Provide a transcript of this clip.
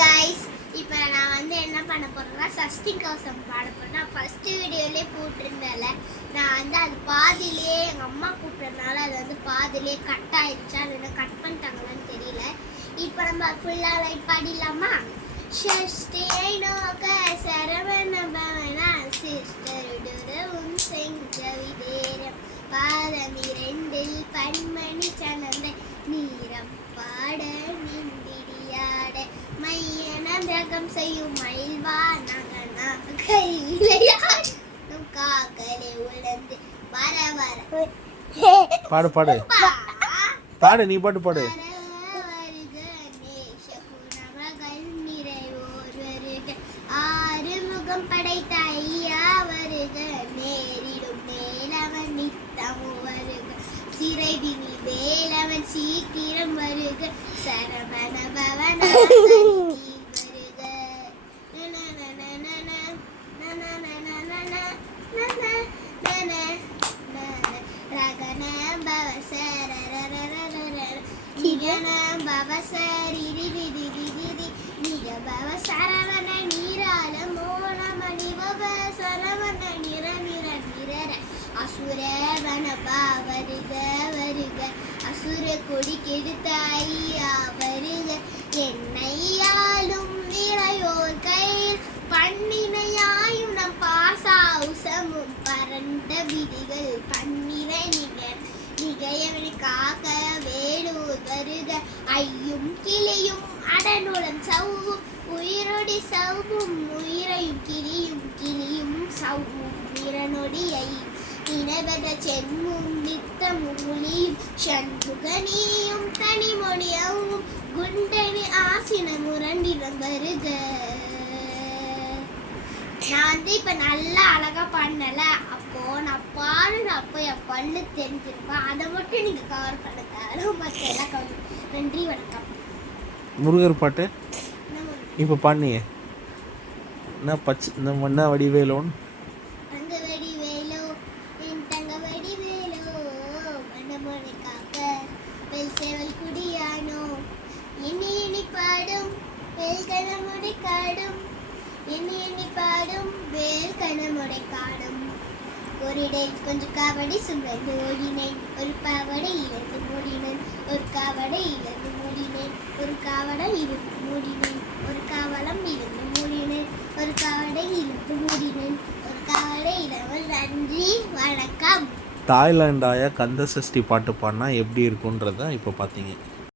Guys இப்போ நான் வந்து என்ன பண்ண போறேன்னா சஷ்டி கவசம் பாட போறேன். ஃபர்ஸ்ட் வீடியோலயே போட்டுருந்தேன்ல, நான் வந்து அது பாதியிலே எங்க அம்மா கூப்பிட்டனால அது வந்து பாதியிலே கட் ஆயிடுச்சு. அது என்ன கட் பண்ணிட்டாங்களான்னு தெரியல. இப்போ நம்ம ஃபுல்லா லைட் பாடிடலாமா? சஷ்டியை நோக்க சரவண பவனா சிஸ்டருடுவும் செஞ்ச விதேரம் பாதம் இரண்டில் பன்மணி சனந்த நீரம் பாட நின்றிடியாட மையனம் ரகம் செய்யும் மயில்வா நகனா கை விளையாடும் காக்கலை உழந்து வர வர பாடு பாடு பாடு நீ பாட்டு பாடு. ஆறுமுகம் படைத்த ஐயா வருக நேரிடும் மேலவன் நித்தமோ வருக சிறைவினி வேலவன் சீக்கிரம் வருக சரவண பவன வருக ரகன பவசர நிகன பவசரி நிகபவ சரவண நீரால மோனமணிவ சரவண நிர நிர நிரர அசுரவனபா வருக வருக அசுர கொடி கெடுத்த ஐயா வருக என்னையாலும் நிறையோர் கையில் பண்ணினையாயும் நம் பாசாவுசமும் பரண்ட விதிகள் பன்னிரை நிகர் நிகையவனை காக்க வேலூர் வருக ஐயும் கிளியும் அடனுடன் சவ்வும் உயிரொடி சவ்வும் உயிரையும் கிளியும் சவ்வும் நிறனொடியை நினைவத சென்மும் நித்தமும் ஒளியும் சண்முகனியும் தனிமொழியவும் குண்டனி ஆசின முரண்டிடம் வருக. நான் வந்து இப்போ நல்லா அழகா பாடினல, அப்போ நான் பாடுறப்போ என் பல்லு தெரிஞ்சிருப்பேன். அதை மட்டும் நீங்க கவர் பண்ண தர மற்ற எல்லாம் கவர். நன்றி, வணக்கம். முருகர் பாட்டு இப்போ பாடினியே என்ன பச்சை என்ன வடிவேலோன்னு அங்க வடிவேலோ என் தங்க வடிவேலோ மனமோனை காக்க வெல் சேவல் குடியானோ இனி இனி பாடும் வேல் கணமுடை காடும் இனி இனி பாடும் வேல் கணமுடை காடும் ஒரு இடையில் கொஞ்சம் காவடி சுமந்து ஓடினேன் ஒரு பாவடை இழந்து மூடினேன் ஒரு காவடை இழந்து மூடினேன் ஒரு காவடை இருந்து மூடினேன் ஒரு காவலம் இருந்து மூடினேன் ஒரு காவடை இழுத்து மூடினேன் ஒரு காவடை இளவல். நன்றி, வணக்கம். தாய்லாண்டாய கந்த சஷ்டி பாட்டு பாடினா எப்படி இருக்குன்றத இப்போ பார்த்தீங்க.